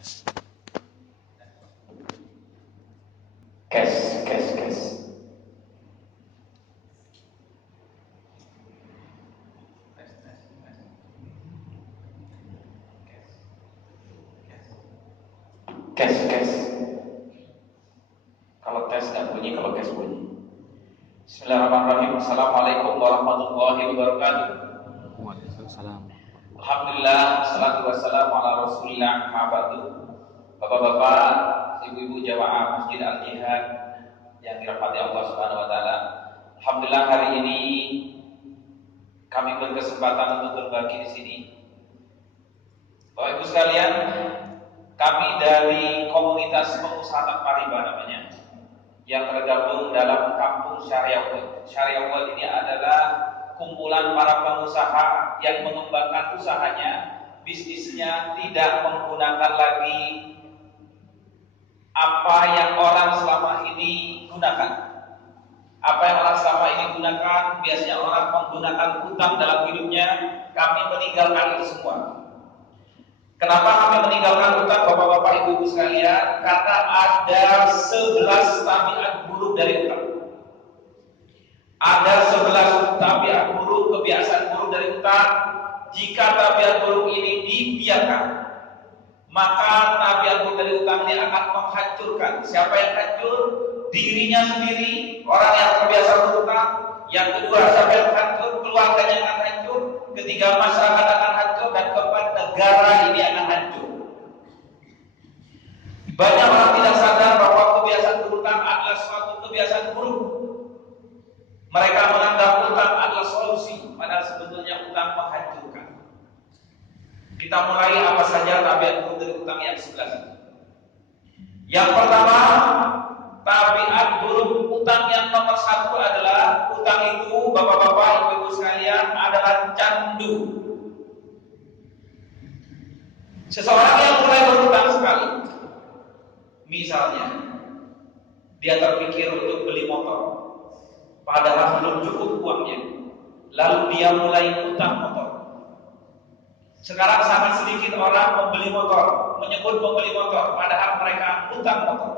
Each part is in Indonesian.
Kes, kes, kes. Kes, kes. Kalau tes nggak bunyi, kalau kes bunyi. Bismillahirrahmanirrahim. Assalamualaikum warahmatullahi wabarakatuh. Waalaikumsalam. Alhamdulillah, salatu wassalamu ala rasulillah, ma'abadu. Bapak-bapak, ibu-ibu jamaah Masjid Al-Jihad yang dirahmati Allah Subhanahu wa taala. Alhamdulillah hari ini kami berkesempatan untuk berbagi di sini. Bapak Ibu sekalian, kami dari komunitas pengusaha Takmariba namanya, yang tergabung dalam Kampung Syariah World. Syariah World ini adalah kumpulan para pengusaha yang mengembangkan usahanya, bisnisnya tidak menggunakan lagi apa yang orang selama ini gunakan. Apa yang orang selama ini gunakan, biasanya orang menggunakan utang dalam hidupnya. Kami meninggalkan itu semua. Kenapa kami meninggalkan utang, bapak-bapak, ibu-ibu sekalian? Karena ada 11 tabiat buruk dari utang. Ada 11 tabiat buruk, kebiasaan buruk dari utang. Jika tabiat buruk ini dibiarkan, maka tabiat buruk dari utang ini akan menghancurkan. Siapa yang hancur? Dirinya sendiri, orang yang terbiasa berutang. Yang kedua, siapa yang hancur? Keluarganya akan hancur. Ketiga, masyarakat akan hancur. Dan keempat, negara ini akan hancur. Banyak orang tidak sadar bahwa kebiasaan berutang adalah suatu kebiasaan buruk. Mereka menganggap utang adalah solusi, padahal sebetulnya utang menghancurkan. Kita mulai apa saja tabiat buruk dari utang yang 11 itu. Yang pertama, tabiat buruk utang yang nomor 1 adalah utang itu, bapak-bapak, ibu-ibu sekalian, adalah candu. Seseorang yang mulai berutang sekali, misalnya dia terpikir untuk beli motor, padahal belum cukup uangnya, lalu dia mulai utang motor. Sekarang sangat sedikit orang membeli motor, menyebut membeli motor, padahal mereka utang motor.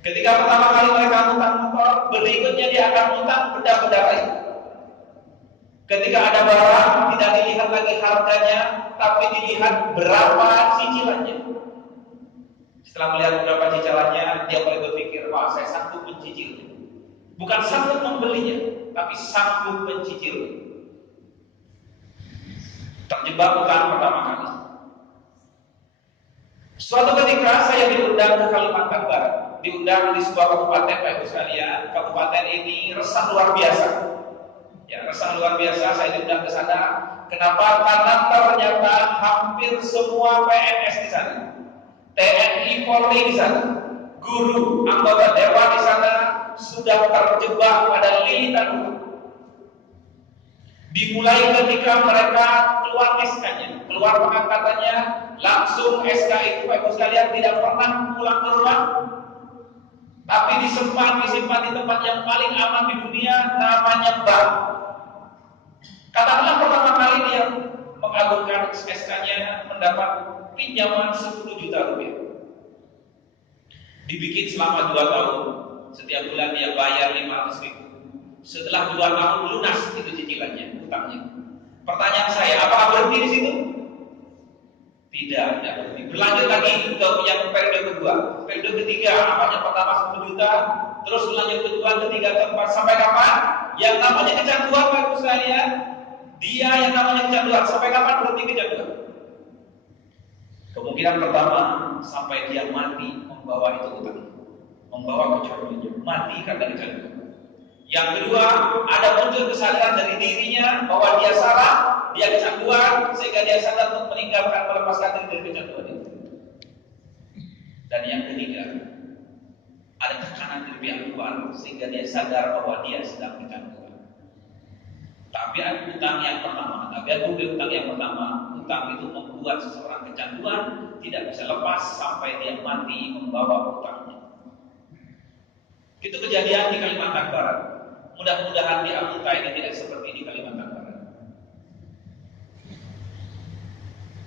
Ketika pertama kali mereka utang motor, berikutnya dia akan utang benda-benda lain. Ketika ada barang, tidak dilihat lagi harganya, tapi dilihat berapa cicilannya. Setelah melihat berapa cicilannya, dia mulai berpikir, wah, saya sanggup mencicilnya. Bukan sanggup membelinya, tapi sanggup mencicilnya. Terjebak utang pertama kali. Suatu ketika saya diundang ke Kalimantan Barat, diundang di sebuah kabupaten, Pak Ibu sekalian. Kabupaten ini resah luar biasa. Ya, resah luar biasa. Saya diundang ke sana. Kenapa? Karena ternyata hampir semua PNS di sana, TNI, Polri di sana, guru, anggota dewan di sana sudah terjebak pada lilitan utang. Dimulai ketika mereka keluar SK-nya, keluar pengangkatannya, langsung SK itu, Pak Ibu sekalian, tidak pernah pulang ke rumah, tapi disimpan di tempat yang paling aman di dunia, namanya bank. Katakanlah pertama kali dia mengagungkan SK-nya mendapat pinjaman 10 juta rupiah. Dibikin selama 2 tahun, setiap bulan dia bayar 500 ribu. Setelah 2 tahun lunas itu cicilannya, utangnya. Pertanyaan saya, apakah berhenti di situ? Tidak berhenti. Berlanjut lagi ke yang periode kedua, periode ketiga, apanya pertama 10 juta, terus lanjut kedua, ketiga, keempat, sampai kapan? Yang namanya kecanduan, Pak Ibu sekalian, dia yang namanya kecanduan, sampai kapan berhenti kecanduan? Kemungkinan pertama, sampai dia mati membawa itu utang, membawa kecanduannya, mati karena kecanduan. Yang kedua, ada muncul kesadaran dari dirinya bahwa dia salah, dia kecanduan, sehingga dia sadar untuk meninggalkan, melepaskan diri dari kecanduan itu. Dan yang ketiga, ada tekanan dari pihak luar, sehingga dia sadar bahwa dia sedang kecanduan. Tabiat utang yang pertama, tabiat utang yang pertama, utang itu membuat seseorang kecanduan, tidak bisa lepas sampai dia mati membawa utangnya. Itu kejadian di Kalimantan Barat. Mudah-mudahan di Amunta ini tidak seperti di Kalimantan Barat.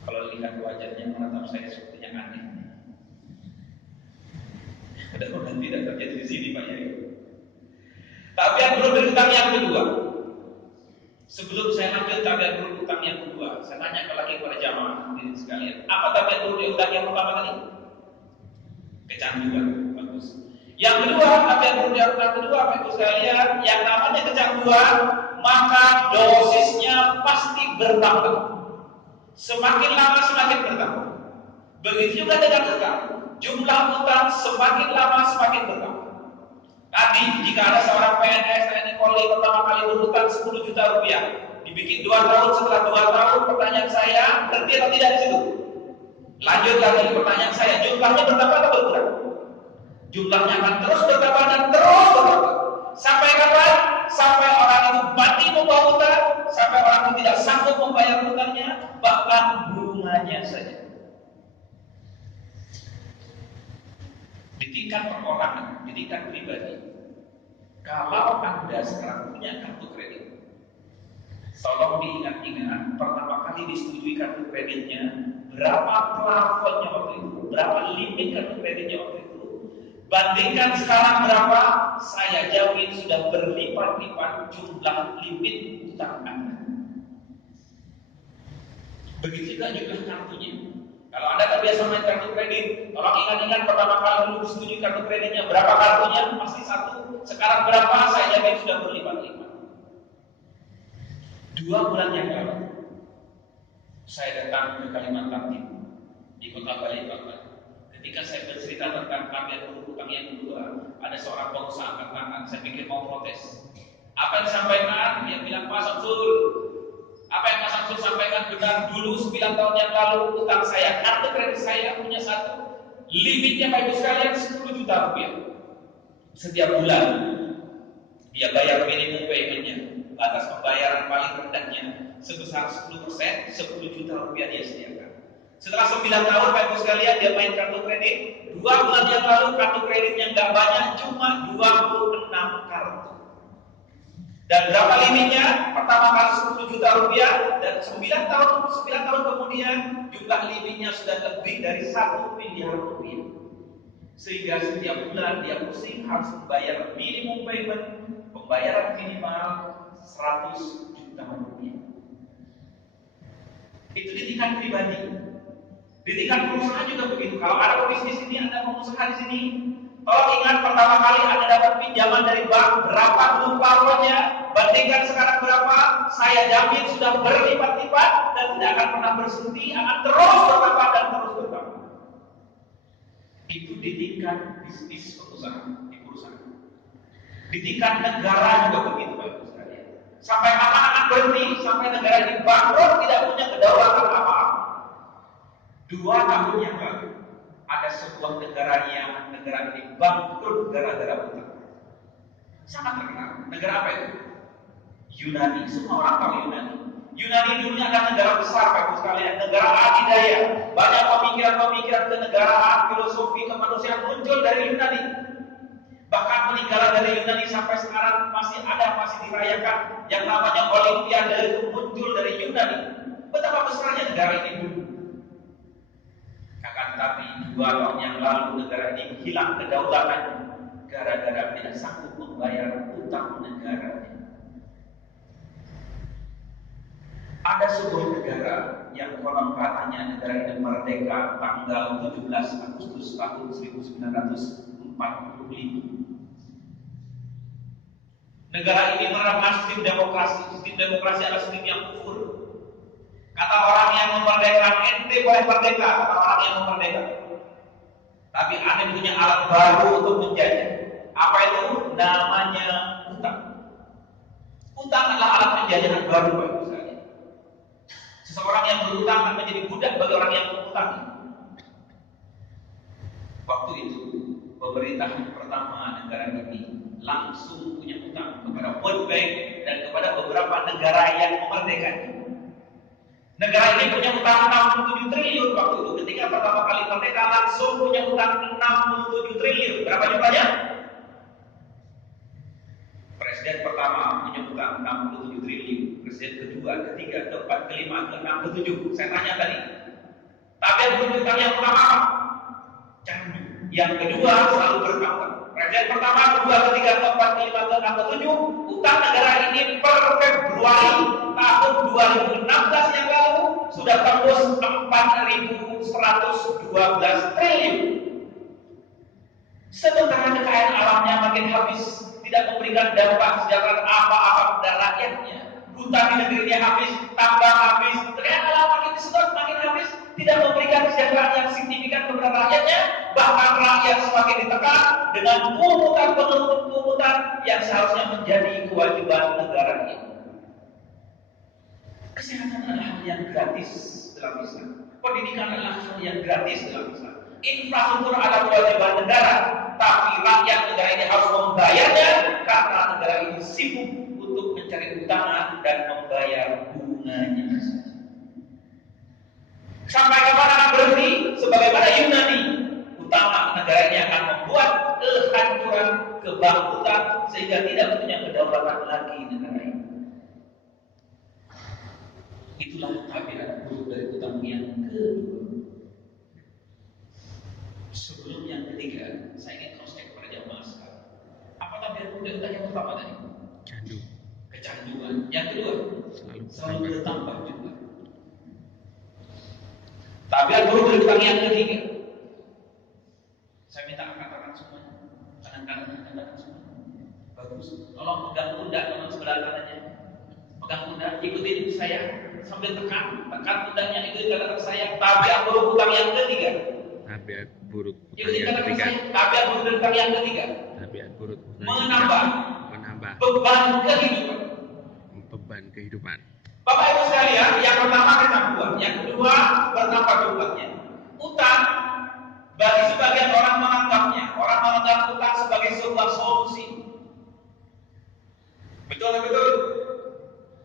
Kalau melihat wajahnya menatap saya sepertinya aneh. Mudah-mudahan tidak terjadi di sini Pak Yai. Tabiat guru berhutang yang kedua. Sebelum saya lanjut tabiat guru berhutang yang kedua, saya tanya lagi kepada jamaah hadirin sekalian, apa tabiat guru berhutang yang pertama tadi? Kecanduan, bagus. Yang kedua, tabiat guru berhutang kedua, Bapak Ibu sekalian, yang namanya kecanduan, maka dosisnya pasti bertambah. Semakin lama semakin bertambah. Begitu juga dengan utang. Jumlah utang semakin lama semakin bertambah. Tadi jika ada seorang PNS TNI Polri pertama kali berhutang 10 juta rupiah, dibikin 2 tahun, setelah 2 tahun, pertanyaan saya, berhenti atau tidak di situ? Lanjut lagi pertanyaan saya, jumlahnya bertambah atau berkurang? Jumlahnya akan terus bertambah dan terus bertambah. Sampai kapan? Sampai orang itu mati membawa hutang, sampai orang itu tidak sanggup membayar hutangnya, bahkan bunganya saja. Di tingkat perorangan, di tingkat pribadi, kalau Anda sekarang punya kartu kredit, tolong diingat-ingat, pertama kali disetujui kartu kreditnya, berapa plafonnya waktu itu, berapa limit kartu kreditnya waktu itu, bandingkan sekarang berapa, saya jamin sudah berlipat-lipat jumlah limit utang Anda. Begitu juga jumlah kartunya. Kalau Anda terbiasa main kartu kredit, tolong ingat-ingat pertama kali dulu disetujui kartu kreditnya, berapa kartunya? Pasti 1. Sekarang berapa? Saya jamin sudah berlipat-lipat. 2 bulan yang lalu, saya datang ke Kalimantan Timur, di kota Balikpapan. Ketika saya bercerita tentang tabiat berhutang yang kedua, ada seorang pengusaha angkat tangan. Saya pikir mau protes. Apa yang disampaikan? Dia bilang, Pak Samsul, apa yang Pak Samsul sampaikan benar. Dulu 9 tahun yang lalu utang saya, kartu kredit saya punya 1, limitnya Pak Ibu sekalian 10 juta rupiah. Setiap bulan dia bayar minimum paymentnya, batas pembayaran paling rendahnya sebesar 10%, 10 juta rupiah dia sediakan. Setelah 9 tahun Pak Ibu sekalian dia main kartu kredit, 2 bulan yang lalu kartu kreditnya nggak banyak, cuma 26 kartu. Dan berapa limitnya? Pertama kali 10 juta rupiah, dan 9 tahun kemudian jumlah limitnya sudah lebih dari 1 miliar rupiah. Sehingga setiap bulan dia pusing harus membayar minimum payment, pembayaran minimal 100 juta rupiah. Itu di tingkat pribadi. Di tingkat perusahaan juga begitu. Kalau ada bisnis ini, Anda mau usaha di sini, tolong ingat pertama kali Anda dapat pinjaman dari bank, berapa dulu plafonnya, bandingkan sekarang berapa, saya jamin sudah berlipat-lipat dan tidak akan pernah berhenti, akan terus bertambah dan terus bertambah. Itu di tingkat bisnis perusahaan, di perusahaan. Di tingkat negara juga begitu, Pak Ibu sekalian. Sampai kapan akan berhenti? Sampai negara ini bangkrut, tidak punya kedaulatan apa-apa. 2 tahun yang lalu ada sebuah negara ini bangkrut gara-gara utang. Sangat terkenal. Negara apa itu? Yunani. Semua orang tahu Yunani. Yunani dulunya adalah negara besar, Pak Ibu sekalian, negara adidaya. Banyak pemikiran-pemikiran kenegaraan, filosofi kemanusiaan muncul dari Yunani. Bahkan peninggalan dari Yunani sampai sekarang masih dirayakan. Yang namanya Olimpiade itu muncul dari Yunani. Betapa besarnya negara ini dulu. Akan tetapi 2 tahun yang lalu negara ini hilang kedaulatannya gara-gara tidak sanggup membayar utang negaranya. Ada sebuah negara yang konon katanya negara ini merdeka tanggal 17 Agustus tahun 1945. Negara ini menerapkan sistem demokrasi. Sistem demokrasi adalah sistem yang kufur. Kata orang yang memerdeka, ente boleh merdeka, kata orang yang memerdeka. Tapi anda punya alat baru untuk menjajah. Apa itu? Namanya utang. Utang adalah alat penjajahan baru, Pak Ibu sekalian. Seseorang yang berutang akan menjadi budak bagi orang yang berutang. Waktu itu, pemerintah pertama negara ini langsung punya utang kepada World Bank dan kepada beberapa negara yang memerdekakan. Negara ini punya utang 67 triliun waktu itu. Ketika pertama kali merdeka langsung punya utang 67 triliun. Berapa jumlahnya? Presiden pertama punya utang 67 triliun. Presiden kedua, ketiga, keempat, kelima, ke-6, ke-7. Saya tanya tadi, hutang yang pertama apa? Candu. Yang kedua selalu bertambah. Rajaan pertama, kedua, ketiga, keempat, kelima, keenam, ketujuh. Utang negara ini per Februari tahun 2016 yang lalu sudah tembus 4.112 triliun. Sementara kekayaan alamnya makin habis, tidak memberikan dampak kesejahteraan apa-apa pada rakyatnya. Hutang di negeri ini habis, tambah habis, kekayaan alam makin disedot, makin habis, tidak memberikan kesejahteraan yang signifikan kepada rakyatnya. Bahkan rakyat semakin ditekan dengan pungutan yang seharusnya menjadi kewajiban negara ini. Kesehatan adalah hal yang gratis dalam Islam. Pendidikan adalah hal yang gratis dalam Islam. Infrastruktur adalah kewajiban negara, tapi rakyat negara ini harus membayarnya karena negara ini sibuk untuk mencari utangan dan membayar bunganya. Sampai kapan akan berhenti? Sebagaimana Yunani, utama negara ini akan membuat kehancuran, kebangkrutan sehingga tidak punya kedaulatan lagi negara ini. Itulah tabiat buruk dari utang yang kedua. Sebelum yang ketiga, saya ingin cross check pada jamaah sekarang. Apa tabiat buruk dari utang yang pertama tadi? Candu. Kecanduan. Yang kedua, selalu bertambah juga. Tabiat buruk dari utang yang ketiga. Saya minta angkat-angkat semua, kanan-kanan semua. Bagus. Tolong pegang pundak teman sebelah kanannya. Pegang pundak, ikutin saya sambil tekan pundaknya, ikutin kata saya. Tabiat buruk utang yang ketiga. Tabiat buruk utang Ikutin yang kata ketiga. saya. Tabiat buruk utang yang ketiga. Tabiat buruk utang yang Menambah beban kehidupan. Beban kehidupan. Bapak Ibu sekalian, yang pertama kecanduan, yang kedua bertambah bebannya. Utang bagi sebagian orang menganggap utang sebagai sebuah solusi. Betul.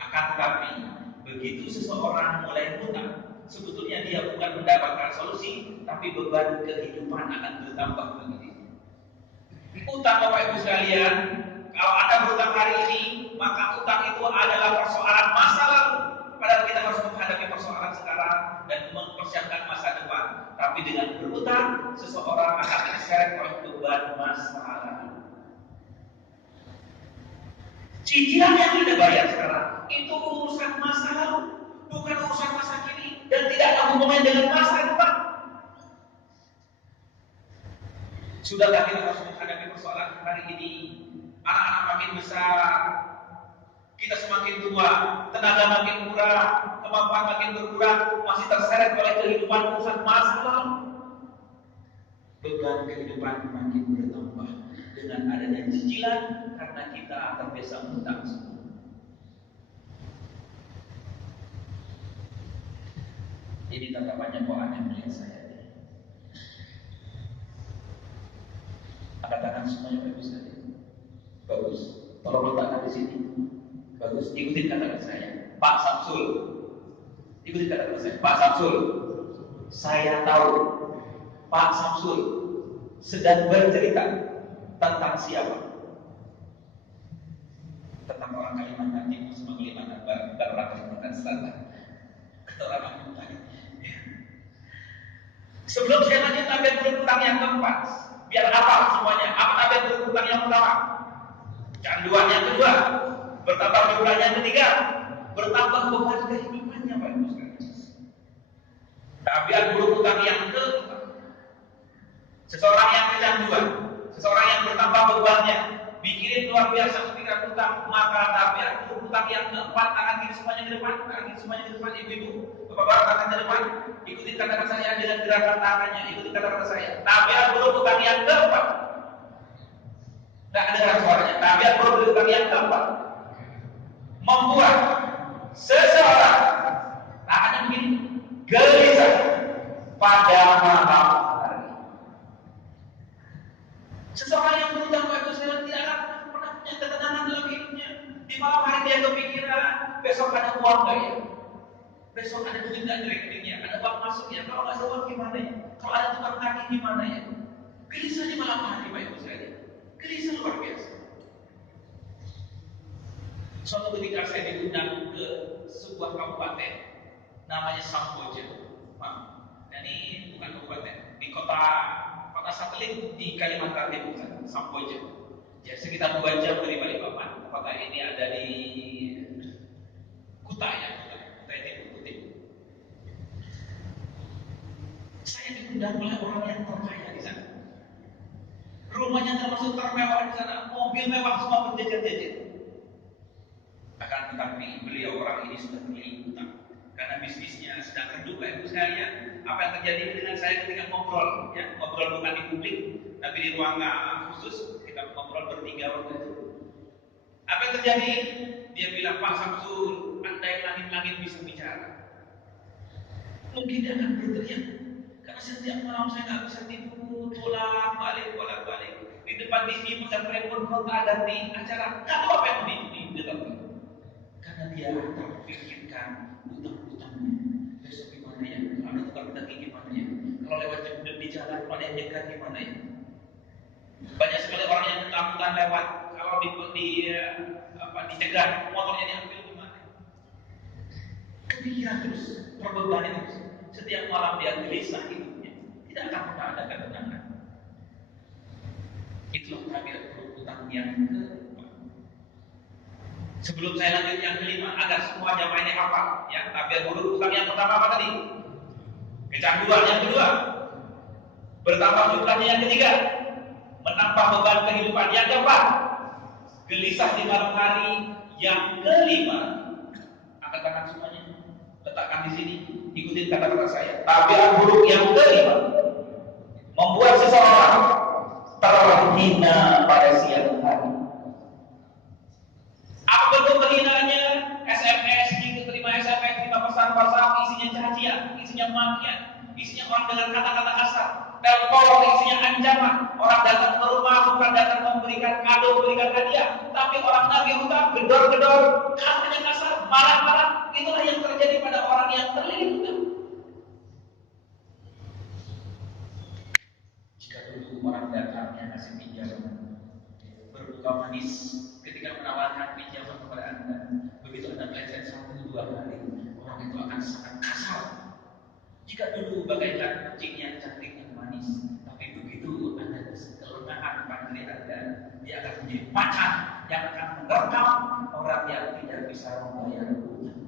Akan tetapi begitu seseorang mulai hutang, sebetulnya dia bukan mendapatkan solusi, tapi beban kehidupan akan bertambah lagi. Utang Bapak Ibu sekalian, kalau Anda berutang hari ini, maka utang itu adalah persoalan masa lalu. Padahal kita harus menghadapi persoalan sekarang dan mempersiapkan masa depan. Tapi dengan berutang, seseorang akan terseret oleh beban masa lalu. Cicilan yang Anda bayar sekarang itu urusan masa lalu, bukan urusan masa kini, dan tidak ada hubungannya dengan masa depan. Sudahlah kita harus menghadapi persoalan hari ini. Anak-anak makin besar, kita semakin tua, tenaga makin kurang, kemampuan makin berkurang, masih terseret oleh kehidupan urusan masa lalu. Beban kehidupan makin bertambah dengan adanya cicilan karena kita terbiasa hutang. Ini tatapannya kok aneh melihat saya. Angkat tangan semuanya bagus tadi. Bagus. Tolong letakkan di sini. Bagus. Ikutin kata-kata saya. Pak Samsul. Ikutin kata-kata saya. Pak Samsul. Saya tahu Pak Samsul sedang bercerita tentang siapa? Tentang orang Kalimantan Timur sama Kalimantan Barat, bukan orang Kalimantan Selatan. Atau orang Kalimantan. Sebelum saya lanjut tabiat berutang yang keempat, biar hafal semuanya. Apa tabiat berutang yang pertama? Canduan. Yang kedua, bertambah beban. Yang ketiga, bertambah beban kehidupannya, Pak Ibu sekalian. Tabiat buruk utang yang keempat, seseorang yang kecanduan, seseorang yang bertambah bebannya, mikirin luar biasa ketika utang, maka tabiat buruk utang yang keempat, tangan kiri semuanya ke depan, ibu-ibu, bapak-bapak tangan ke depan, ikutin kata-kata saya dengan gerakan tangannya, ikutin kata-kata saya. Tabiat buruk utang yang keempat, nggak ada suaranya. Tabiat buruk utang yang keempat, membuat seseorang tangannya begini, gelisah pada malam hari. Seseorang yang berutang Pak Ibu sekalian tidak akan pernah punya ketenangan dalam hidupnya. Di malam hari dia kepikiran, besok ada uang nggak ya? Besok ada duit nggak di rekeningnya? Ada uang masuk ya? Kalau nggak ada uang gimana ya? Kalau ada tukang kaki gimana ya? Gelisah di malam hari Pak Ibu sekalian. Gelisah luar biasa. Suatu ketika saya diundang ke sebuah kabupaten namanya Samboja. Nah, ini bukan satelit di Kalimantan Timur, Samboja. Ya, sekitar 2 jam dari Balikpapan. Kota ini ada di Kutai ya, Kutai Timur. Saya diundang oleh orang yang terkaya di sana. Rumahnya termasuk termewah di sana, mobil mewah semua berjejer-jejer. Akan tetapi beliau orang ini sudah terlilit utang karena bisnisnya sedang redup, Ibu sekalian. Apa yang terjadi dengan saya ketika ngobrol, ya, ngobrol bukan di publik, tapi di ruang khusus, kita ngobrol bertiga waktu itu. Apa yang terjadi? Dia bilang, Pak Samsul, andai langit-langit bisa bicara, mungkin dia akan berteriak. Karena setiap malam saya nggak bisa tidur, bolak-balik. Di depan TV pegang remote kontra ganti acara, nggak tahu apa yang ditetapkan. Karena dia terpikirkan utang-utangnya. Besok gimana ya? Kalau ada tukang daging gimana ya? Kalau lewat jembatan di jalan, kalau ada yang nyegat gimana ya? Banyak sekali orang yang ketakutan lewat. Kalau dicegat, motornya diambil gimana? Kepikiran terus, terbebani terus. Setiap malam dia gelisah hidupnya. Tidak akan pernah ada ketenangan. Itulah tabiat utang yang keempat. Sebelum saya lanjut yang kelima, agar semua jamaah ini hafal, ya, tabiat buruk utang yang pertama apa tadi? Kecanduan. Yang kedua, bertambah jumlahnya. Yang ketiga, menambah beban kehidupan. Yang keempat, gelisah di malam hari. Yang kelima, angkat tangan semuanya, letakkan di sini, ikutin kata-kata saya. Tabiat buruk yang kelima, membuat seseorang terhina pada siang hari. Apa bentuk perhinaannya? SMS, terima SMS, terima pesan WhatsApp, isinya cacian, isinya makian, isinya orang dengan kata-kata kasar, telepon isinya ancaman. Orang datang ke rumah bukan datang memberikan kado, memberikan hadiah, tapi orang nagih hutang, gedor-gedor, katanya kasar, marah-marah. Itulah yang terjadi pada orang yang terlilit hutang. Jika dulu orang datangnya kasih pinjaman, berbuka manis ketika menawarkan pinjaman kepada Anda, begitu Anda meleset 1-2 kali, orang itu akan sangat kasar. Jika dulu bagaikan kucing yang cantik dan manis, tapi begitu Anda kelengahan pandiri Anda, dia akan menjadi macan yang akan menerkam orang yang tidak bisa membayar hutang.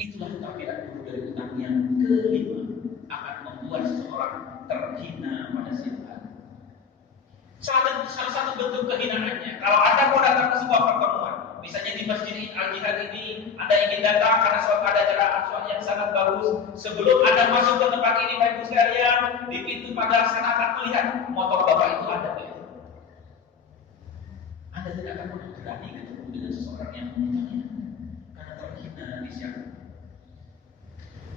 Itulah tabiat buruk dari hutang yang kelima, akan membuat seseorang terhina pada siang hari. Salah satu bentuk kehinaannya, kalau Anda mau datang ke sebuah pertemuan, misalnya di Masjid Al-Jihad ini, Anda ingin datang karena ada acara sholat yang sangat bagus. Sebelum Anda masuk ke tempat ini, Bapak Ibu sekalian, di pintu pagar sana akan melihat motor Bapak itu ada. Anda tidak akan pernah berani ketemu dengan seseorang yang meminta karena terhina di siang.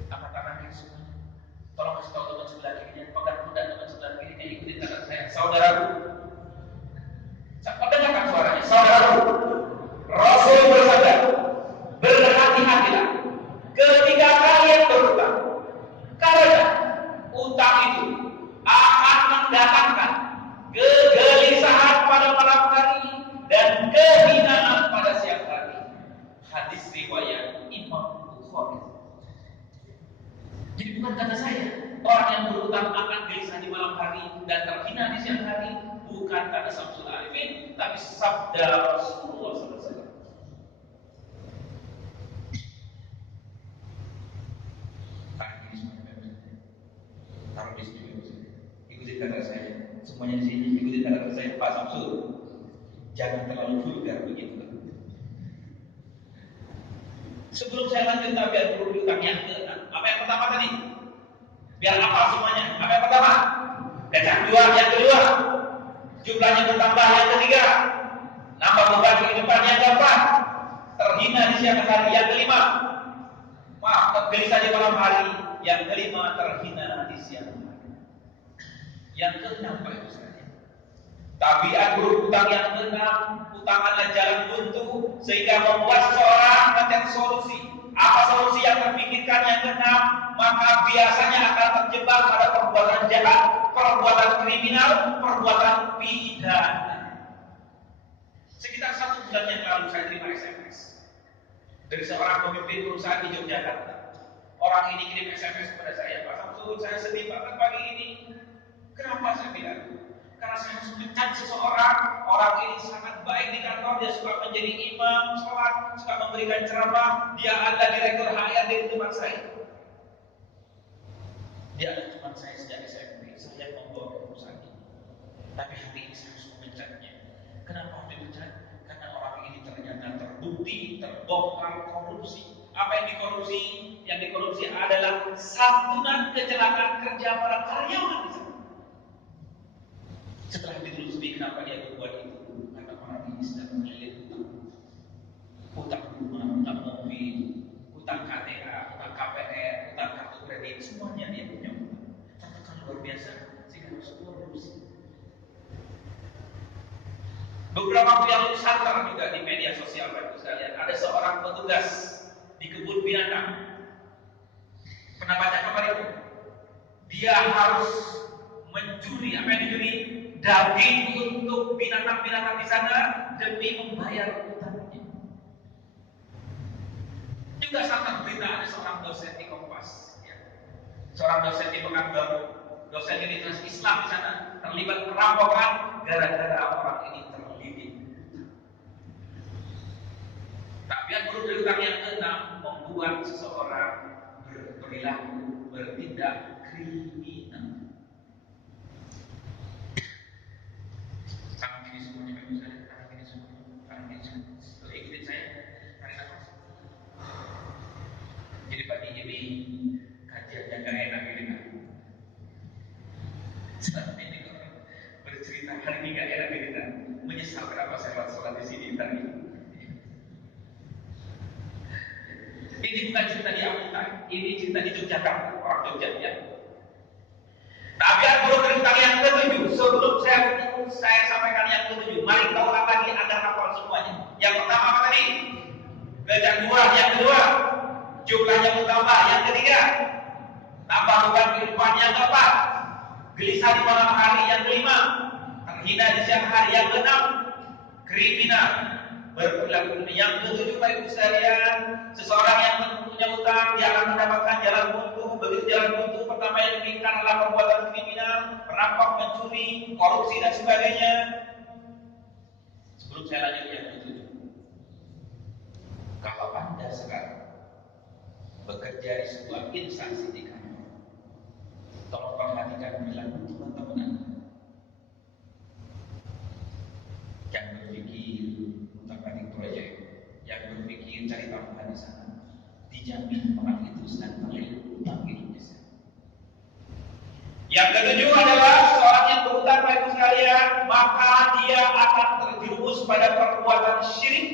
Apa tangan semuanya? Tolong kasih tahu teman sebelah kirinya, pegang pundak teman sebelah kirinya, ikutin kata saya, saudaraku. Dengarkan suaranya, saudaraku. Rasul bersabda, berhati-hatilah ketika kalian berutang, karena utang itu akan mendatangkan kegelisahan pada malam hari dan kehinaan pada siang hari. Hadis riwayat Imam Bukhari. Jadi bukan kata saya, orang yang berutang akan gelisah di malam hari dan terhina di siang hari, bukan kata Samsul Arifin, tapi sabda Rasulullah SAW. Taruh di sini, ikutin kata saya. Semuanya di sini, ikutin kata saya, Pak Samsul. Jangan terlalu vulgar begitu. Sebelum saya lanjut tabiat buruk utang yang ke-6, apa yang pertama tadi? Biar hafal semuanya. Apa yang pertama? Kecanduan. Yang kedua, jumlahnya bertambah. Yang ketiga, nambah beban kehidupan. Yang keempat, terhina di siang hari. Yang kelima, gelisah di malam hari. Yang kelima, terhina di siang hari. Yang keenam, Pak Ibu sekalian, tabiat buruk utang yang keenam, utang adalah jalan buntu sehingga membuat seseorang mencari solusi. Apa solusi yang terpikirkan? Yang keenam, maka biasanya akan terjebak pada perbuatan jahat, perbuatan kriminal, perbuatan pidana. Sekitar 1 bulan yang lalu saya terima SMS dari seorang pemimpin perusahaan di Yogyakarta. Orang ini kirim SMS kepada saya, Pak Samsul, saya sedih banget pagi ini. Kenapa saya bilang? Karena saya harus mencat seseorang. Orang ini sangat baik di kantor, dia suka menjadi imam, sholat, suka memberikan ceramah. Dia adalah direktur HRD di tempat saya. Dia adalah teman saya sejak SMP. Saya membawa perusahaan ini. Tapi hari ini saya harus memencatnya. Kenapa harus dipecat? Karena orang ini ternyata terbukti, terbongkar korupsi. Apa yang dikorupsi? Yang dikorupsi adalah santunan kecelakaan kerja para karyawan di sana. Setelah ditelusuri kenapa dia berbuat itu, karena orang ini sedang terlilit utang rumah, utang mobil, utang KTA, utang KPR, utang kartu kredit, semuanya dia punya utang. Tertekan luar biasa sehingga harus korupsi. Beberapa waktu yang lalu santer juga di media sosial Bapak sekalian, ada seorang petugas di kebun binatang. Pernah baca kabar itu? Dia harus mencuri, apa yang dicuri? Daging untuk binatang-binatang di sana demi membayar utangnya. Juga sangat berita ada seorang dosen di Kompas, ya. Seorang dosen di Pekanbaru, dosen Universitas Islam di sana terlibat perampokan gara-gara orang ini terlilit. Tapi yang buruk dari utang yang keenam membuat seseorang berperilaku bertindak kriminal. Tangan kiri semuanya bagus saya, tangan kiri semua, tangan kiri semua. Ikutin saya, tarik nafas. Jadi pagi ini kajiannya gak enak ini kan. Saat ini orang bercerita hari ini gak enak ini kan. Menyesal kenapa saya sholat di sini tadi. Ini bukan cerita di Afrika, ini cerita di Yogyakarta, orang Jogja ya. Tapi yang belum tentang yang ketujuh, sebelum saya sampaikan yang ketujuh, mari kita ulang lagi agar hafal semuanya. Yang pertama apa tadi? Kecanduan. Yang kedua, jumlahnya bertambah. Yang ketiga, tambah beban kehidupan. Yang keempat, gelisah di malam hari. Yang kelima, terhina di siang hari. Yang keenam, kriminal, berperilaku. Yang ketujuh, Bapak Ibu sekalian, seseorang yang punya utang, dia akan mendapatkan jalan buntu. Begitu jalan buntu, pertama yang diinginkan adalah perbuatan kriminal, merampok, mencuri, korupsi dan sebagainya. Sebelum saya lanjut yang ketujuh, kalau Anda sekarang bekerja di sebuah instansi di kantor, tolong perhatikan perilaku teman-teman Anda. Yang berpikir untuk proyek, yang berpikir cari tambahan di sana, dijamin orang itu sedang terlilit utang hidupnya. Yang ketujuh adalah seorang yang berutang Bapak Ibu sekalian, maka dia akan terjerumus pada perbuatan syirik.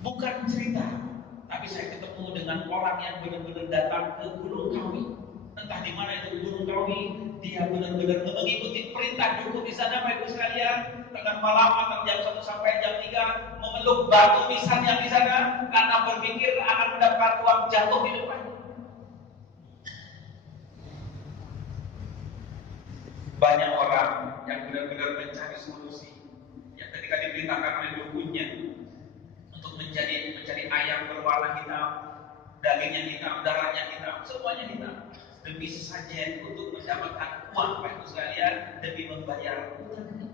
Bukan cerita, tapi saya ketemu dengan orang yang benar-benar datang ke Gunung Kawi. Entah di mana itu Gunung Kawi, dia benar-benar mengikuti perintah dukun di sana Bapak Ibu sekalian. Tengah malam antara jam 1 sampai jam 3 memeluk batu nisan yang di sana karena berpikir akan mendapatkan uang jatuh di depan. Banyak orang yang benar-benar mencari solusi, yang ketika diperintahkan oleh dukunnya untuk mencari ayam berwarna hitam, dagingnya hitam, darahnya hitam, semuanya hitam, demi sesajen untuk mendapatkan uang Bapak Ibu sekalian, demi membayar utangnya.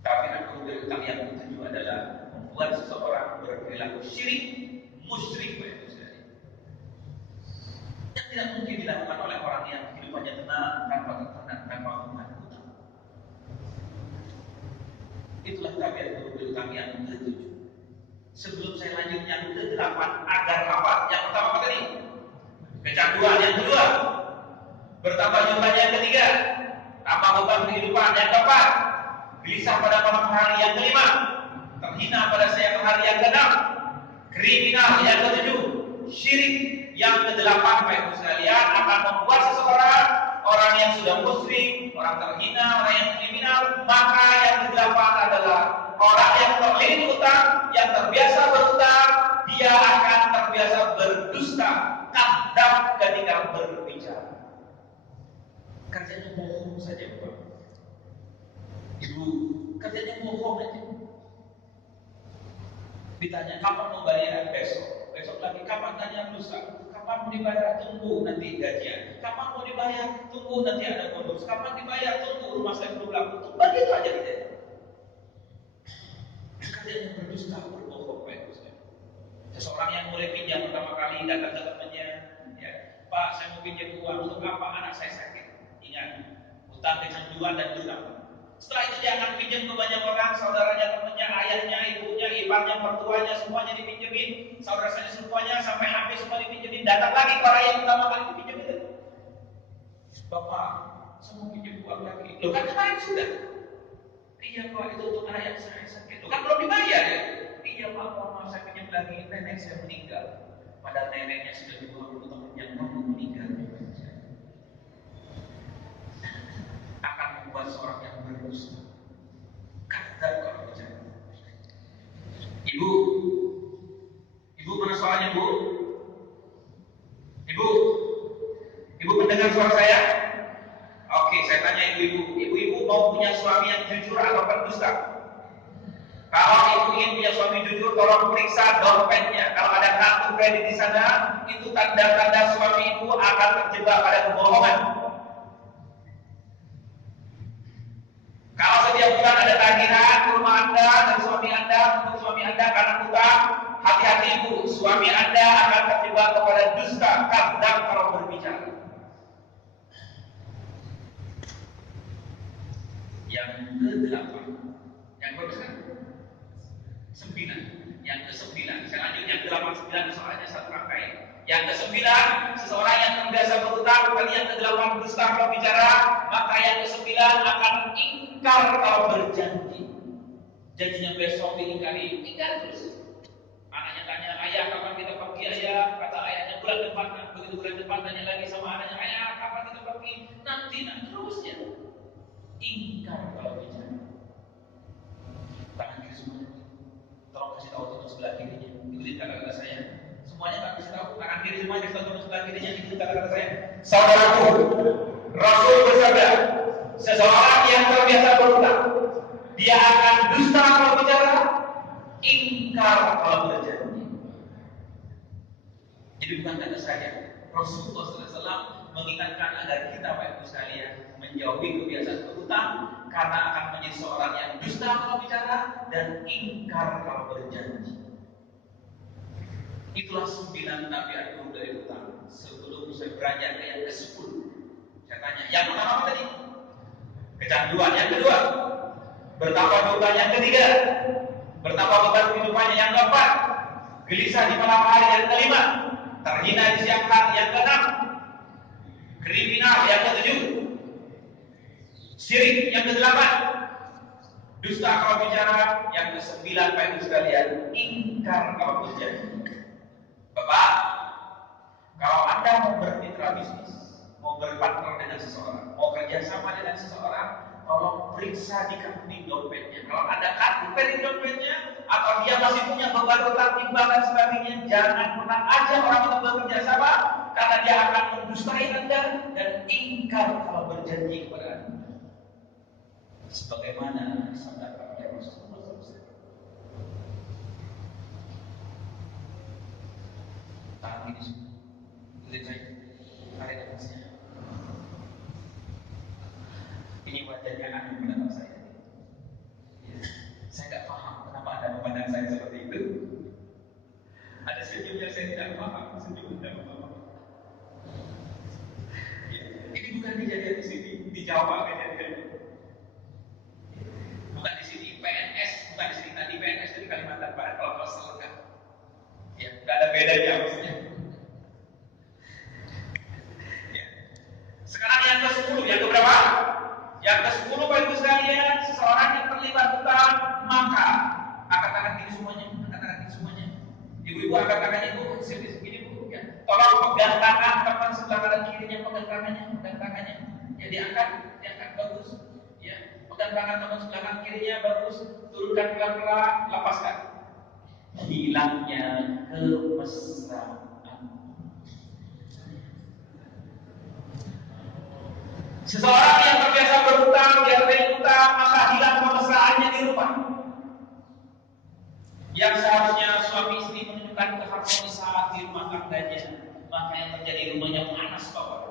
Tapi aku berutang yang ketujuh adalah membuat seseorang berperilaku syirik, musyrik Bapak Ibu sekalian. Yang tidak mungkin dilakukan oleh orang yang hidupannya tenang, tanpa tekanan, tanpa hutang. Itulah tabiat berutang yang ketujuh. Sebelum saya lanjut yang ke-8 agar apa? Yang pertama apa tadi? Kecanduan. Yang kedua, bertambah jumlahnya. Yang ketiga, tambah beban kehidupan. Yang keempat, gelisah pada malam hari. Yang kelima, terhina pada siang hari. Yang keenam, kriminal. Yang ketujuh, syirik. Yang kedelapan, Bapak Ibu sekalian, akan membuat seseorang, orang yang sudah musyrik, orang terhina, orang yang kriminal. Maka yang kedelapan adalah orang yang terlilit utang, yang terbiasa berutang, dia akan terbiasa berdusta, kadzab ketika berbicara. Kerjanya bohong saja, Bapak Ibu, kerjanya bohong aja. Ditanya kapan mau bayar? Besok. besok lagi. Kapan tanya lusa? Kapan mau dibayar? Tunggu nanti gajian. Kapan mau dibayar? Tunggu nanti ada bonus. Kapan dibayar? Tunggu rumah saya belum laku. Tunggu begitu aja dia. Kalian yang berdusta, berbohong, Pak Ibu. Seseorang yang mulai pinjam pertama kali datang ke temannya, ya, Pak, saya mau pinjam uang untuk apa? Anak saya sakit. Ingat, utang kecanduan dan hutang. Setelah itu dia akan pinjam ke banyak orang, saudaranya, temannya, ayahnya, ibunya, iparnya, mertuanya, semuanya dipinjemin, saudara saya semuanya sampai habis semua dipinjemin. Datang lagi ke orang yang pertama kali dipinjemin. Bapak, saya mau pinjam uang lagi. Loh kan kemarin sudah. Iya Pak, itu untuk anak yang saya sakit. Loh kan belum dibayar ya? Iya Pak, mau saya pinjam lagi. Nenek saya meninggal. Padahal neneknya sudah di bawah 20 tahun yang lalu meninggal. Akan membuat seorang yang berdusta kadar kalau bicara. Ibu mana suaranya Bu? Ibu mendengar suara saya? Oke, saya tanya ibu mau punya suami yang jujur atau pendusta? Kalau ibu ingin punya suami jujur, tolong periksa dompetnya. Kalau ada kartu kredit di sana, itu tanda-tanda suami ibu akan terjebak pada kebohongan. Kalau setiap bulan ada tagihan ke rumah Anda dan suami Anda untuk suami Anda karena utang, hati-hati ibu, suami Anda akan terjebak kepada dusta, kadang kalau berbicara. Yang ke-8, yang berapa sekarang? 9. Yang ke-9, saya lanjut yang ke-8, 9 soalnya satu rangkaian. Yang ke-9, seseorang yang terbiasa berutang, kali yang ke-8 dusta kalau bicara, maka yang ke-9 akan ingkar kalau berjanji. Janjinya besok diingkari, ingkar terus. Anaknya tanya, ayah kapan kita pergi ayah? Kata ayahnya bulan depan. Begitu bulan depan tanya lagi sama anaknya, ayah kapan kita pergi? Nanti terusnya. Ingkar kalau bicara. Tangan kiri semua. Tolong kasih tahu teman sebelah kirinya. Ikutin kata-kata saya. Semuanya tak kasih tahu. Tangan kiri semua kasih tahu teman sebelah kirinya. Ikutin kata-kata saya. Saudaraku, Rasul bersabda, seseorang yang terbiasa berutang, dia akan dusta kalau bicara, ingkar kalau berjanji. Jadi bukan kata saya. Rasulullah SAW mengingatkan agar kita Bapak Ibu sekalian menjauhi kebiasaan berutang karena akan menjadi seorang yang dusta kalau bicara dan ingkar kalau berjanji. Itulah 9 tabiat buruk dari utang. Sebelum saya beranjak ke yang ke-10, saya tanya, yang pertama apa tadi? Kecanduan. Yang kedua, bertambah beban. Yang ketiga, bertambah beban kehidupannya. Yang keempat, gelisah di malam hari. Yang kelima, terhina di siang hari. Yang keenam, kriminal. Yang ketujuh, syirik. Yang kedelapan, dusta kalau bicara. Yang ke-9, Bapak Ibu sekalian, ingkar kalau berjanji. Bapak, kalau Anda mau bermitra bisnis, mau berpartner dengan seseorang, mau kerjasama dengan seseorang, tolong periksa di rekening dompetnya. Kalau ada kartu kredit dompetnya, atau dia masih punya beban utang, timbang dan sebagainya, jangan pernah ajak orang untuk bekerja sama, karena dia akan mendustai Anda dan ingkar kalau berjanji kepada Anda. Sebagaimana sabda Rasulullah SAW. Tangan ini semua, ikutin saya, tarik nafasnya. Ini wajahnya aneh menatap saya. Saya tidak paham kenapa Anda memandang saya seperti itu. Ada senyumnya saya tidak paham, senyum tidak paham. Ini bukan kejadian di sini, di Jawa kejadian. Bukan di sini PNS, bukan di sini tadi PNS di Kalimantan Barat kalau selengkap. Ya, tidak ada bedanya maksudnya. Ya. Sekarang yang ke-10, yang keberapa? Yang ke-10 Bapak Ibu sekalian, seseorang yang terlibat utang, maka angkat tangan kiri semuanya, angkat tangan kiri semuanya. Ibu-ibu angkat tangan ibu, segini Bu, ya. Tolong pegang tangan teman sebelah kanan kirinya, pegang tangannya. Ya diangkat bagus. Ya, pegang tangan teman sebelah kanan kirinya bagus, turunkan pelan-pelan, lepaskan. Hilangnya kemesraan. Seseorang yang terbiasa berutang, biasa utang, maka hilang kemesraannya di rumah. Yang seharusnya suami istri menunjukkan keharmonisan, tandanya, maka yang terjadi rumahnya panas bawah.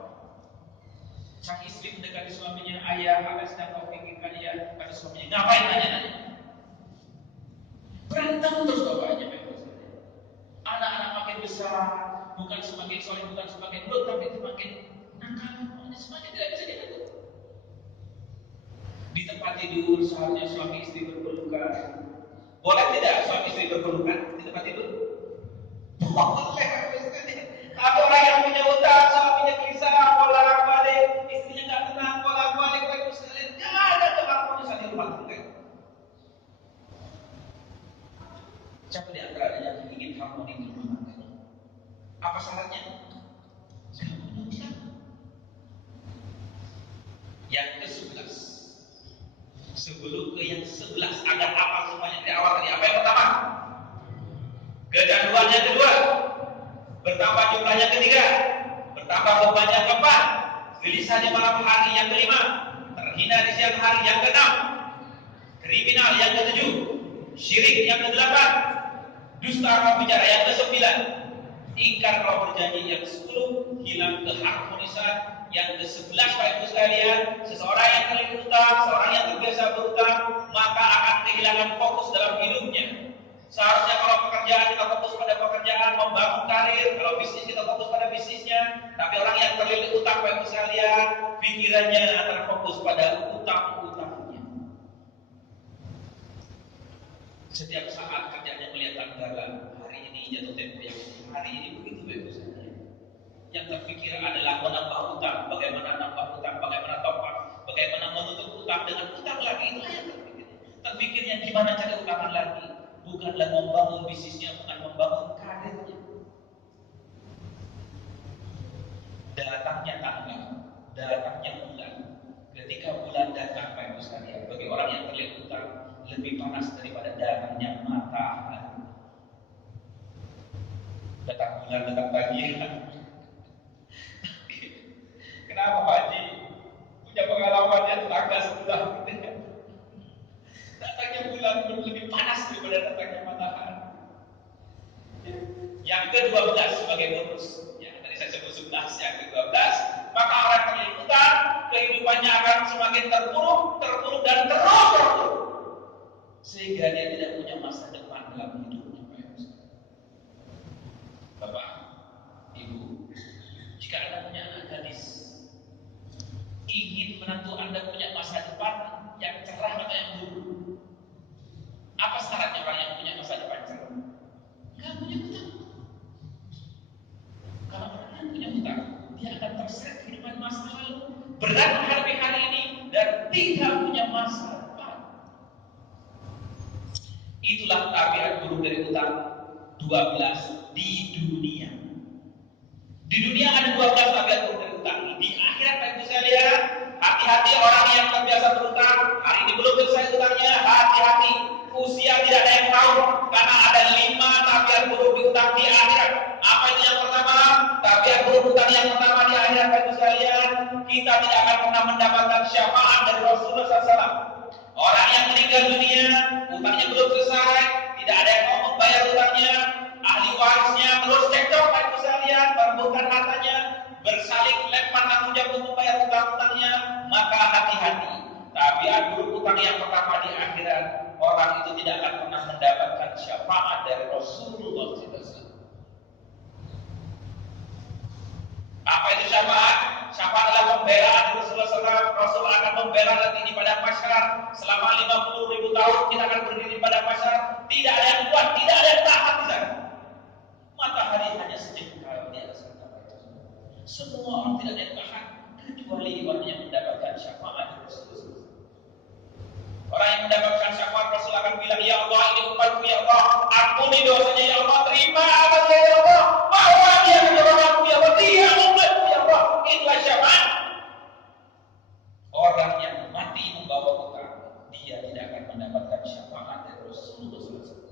Sang istri mendekati suaminya, ayah, apa sedang kau pikirkan ya? Kata suaminya, ngapain nanya-nanya? Berantem terus bapaknya. Anak-anak makin besar, bukan semakin soleh, bukan semakin buruk, tapi semakin nakal, semakin tidak bisa diatur. Di tempat tidur seharusnya suami istri berpelukan. Boleh tidak suami istri berpelukan di tempat tidur? Boleh. Ada orang yang punya utang, suaminya gelisah, bolak-balik, istrinya nggak tenang, bolak-balik, bagus sekalian. Jangan ada kemampuan di rumah tangga. Siapa di antara yang ingin harmoni di rumah tangga? Apa syaratnya? Jangan punya utang. Yang ke-11. Sebelum ke yang 11, agar apa semuanya dari awal tadi? Apa yang pertama? Kecanduan yang kedua, bertambah jumlahnya ketiga, bertambah bebannya keempat, gelisah di malam hari yang kelima, terhina di siang hari yang keenam, kriminal yang ketujuh, syirik yang kedelapan, dusta orang bicara yang kesembilan, ingkar kalau berjanji yang ke-10, hilang keharmonisan yang ke-11. Bapak Ibu sekalian, seseorang yang terlilit utang, seorang yang terbiasa berutang, maka akan kehilangan fokus dalam hidupnya. Seharusnya kalau pekerjaan kita fokus pada pekerjaan, membangun karir, kalau bisnis kita fokus pada bisnisnya. Tapi orang yang terlilit utang, Bapak Ibu sekalian, pikirannya akan fokus pada utang-utangnya. Setiap saat kerjanya melihat tanggalan, hari ini jatuh tempo yang hari ini begitu, Bapak Ibu sekalian. Yang terpikir adalah menambah utang, bagaimana nambah utang, bagaimana top up, bagaimana menutup utang dengan utang lagi. Itulah yang terpikir. Terpikirnya gimana cari utangan lagi. Bukanlah membangun bisnisnya, bukan membangun karirnya. Datangnya tanggal, datangnya bulan. Ketika bulan datang, Bapak Ibu sekalian, bagi orang yang terlilit utang, lebih panas daripada datangnya matahari. Datang bulan, datang tagihan. Kenapa Pak Haji? Punya pengalamannya tetangga sebelah. Datangnya bulan lebih panas daripada datangnya matahari. Yang ke-12 sebagai bonus. Ya, tadi saya sebut 11, yang ke-12, maka orang terlilit utang, kehidupannya akan semakin terpuruk dan terus terpuruk. Sehingga dia tidak punya masa depan dalam hidupnya. Bapak, Ibu, jika Anda punya anak gadis, ingin menantu Anda punya masa depan yang cerah atau yang buruk? Apa syaratnya orang yang punya masa depan cerah? Enggak punya hutang. Kalau orang yang punya hutang, dia akan terseret kehidupan masa lalu, berat menghadapi hari ini, dan tidak punya masa depan. Itulah tabiat buruk dari utang 12 di dunia. Di dunia ada 12 tabiat buruk dari utang. Di akhirat, Bapak Ibu sekalian, hati-hati orang yang terbiasa berutang. Hari ini belum selesai utangnya, hati-hati. Usia tidak ada yang tahu, karena ada 5 tabiat buruk di utang di akhirat. Apa itu yang pertama? Tabiat buruk utang yang pertama di akhirat, Bapak Ibu sekalian, kita tidak akan pernah mendapatkan syafaat dari Rasulullah SAW. Orang yang meninggal dunia, utangnya belum selesai, tidak ada yang mau membayar utangnya, ahli warisnya terus cekcok, Bapak Ibu sekalian, merebutkan hartanya, bersaling lempar tanggung jawab untuk membayar utang-utangnya, maka hati-hati. Tabiat buruk utang yang pertama di akhirat, orang itu tidak akan pernah mendapatkan syafaat dari Rasulullah SAW. Apa itu syafaat? Syafaat adalah pembelaan Rasulullah SAW. Rasul akan membela nanti di padang mahsyar selama 50.000 tahun. Kita akan berdiri pada mahsyar. Tidak ada yang kuat, tidak ada yang tahan di sana. Matahari hanya sejengkal di atas matahari. Semua orang tidak ada yang tahan kecuali orang yang mendapatkan syafaat dari Rasulullah. Orang yang mendapatkan syafaat, Rasul akan bilang, ya Allah, ini umatku, ya Allah, ampuni dosanya, ya Allah, terima amalnya, ya Allah, bahwa dia menolongku, ya Allah, dia umatku, ya Allah. Itulah syafaat. Orang yang mati membawa utang, dia tidak akan mendapatkan syafaat dari Rasulullah SAW.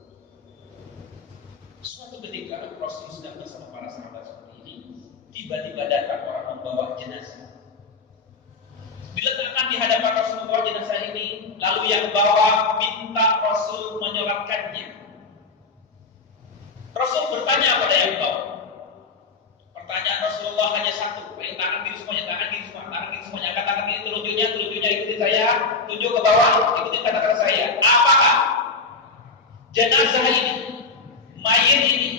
Suatu ketika Rasul sedang bersama para sahabat seperti ini, tiba-tiba datang orang membawa jenazah. Diletakkan di hadapan Rasulullah jenazah ini, lalu yang bawa minta Rasul menyolatkannya. Rasul bertanya kepada yang bawa, tunjuk ke bawah, ikuti kata-kata saya. Apakah jenazah ini, mayit ini,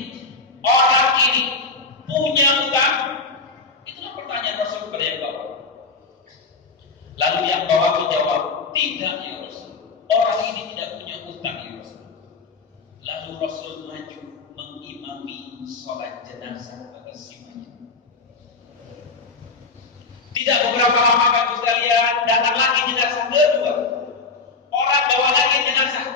orang ini punya utang? Itulah pertanyaan Rasul kepada yang bawah. Lalu yang bawah menjawab, tidak ya Rasul. Orang ini tidak punya utang ya Rasul. Lalu Rasul maju mengimami sholat jenazah bagi si mayit. Tidak beberapa lama Bapak sekalian, datang lagi jenazah kedua. Orang bawa lagi jenazah,